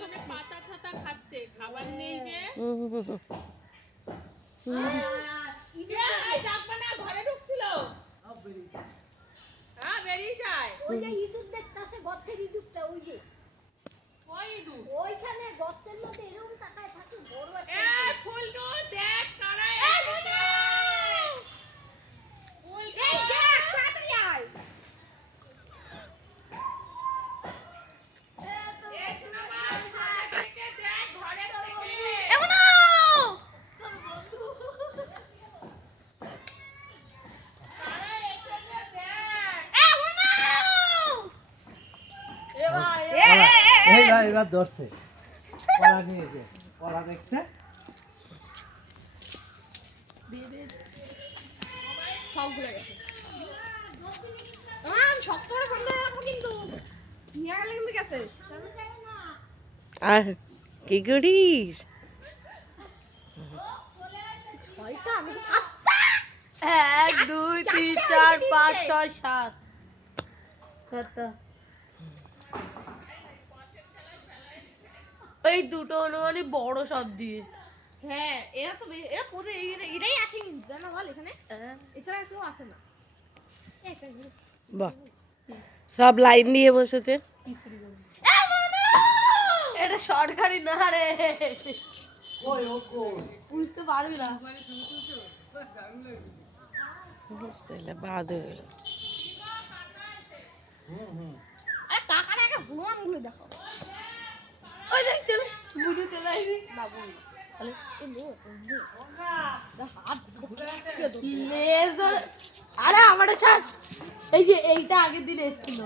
ওখানে পাতা ছাতা খাচ্ছে, খাবার নেই যে। ডাকবে না, ঘরে ঢুকছিল। হ্যাঁ, বেরিয়ে যায়। ওই যে ইঁদুর দেখতাছে, গর্তের ইঁদুরটা, ওই যে ওই ইঁদুর ওইখানে গর্তের মধ্যে এরকম তাকায় থাকে বড় একটা। এই ফুলটু দেখ কারা এসেছে। ফুলটু এই দেখ, তাড়াতাড়ি আয়। এসো না মা, ছাদের থেকে দেখ, ঘরের থেকে। এমন তোর বন্ধু কারা এসেছে দেখ। এমন এ ভাই এই ভাই এবার ধরছে কলা নিয়েছে কলা দেখছে সব ভুলে গেছে। শক্ত করে বন্ধ রাখবো কিন্তু নিয়ে গেলে কিন্তু গেছে। আর কি করিস? ছয়টা আমি তো সাতটা। 1 2 3 4 5 6 7 কত? এই দুটো অনুমানই বড় সব দিয়ে। হ্যাঁ, এরা তো এরা পরে এরাই আসে জানা বল এখানে। এছাড়া কেউ আসে না। বাহ, সব লাইন দিয়ে বসেছে। এটা সরকারি না রে, ওই ও কই বুঝতে পারবি না। বুঝতে হলে বাদর। আরে কাকারা একটা হনুমান গুলো দেখো। ওই দেখ তেল বুড়ি তেল আইবি বাবু তাহলে এই লো হাত লেজার। আরে আমারে ছাড়, এই যে এইটা আগের দিন এসেছিল।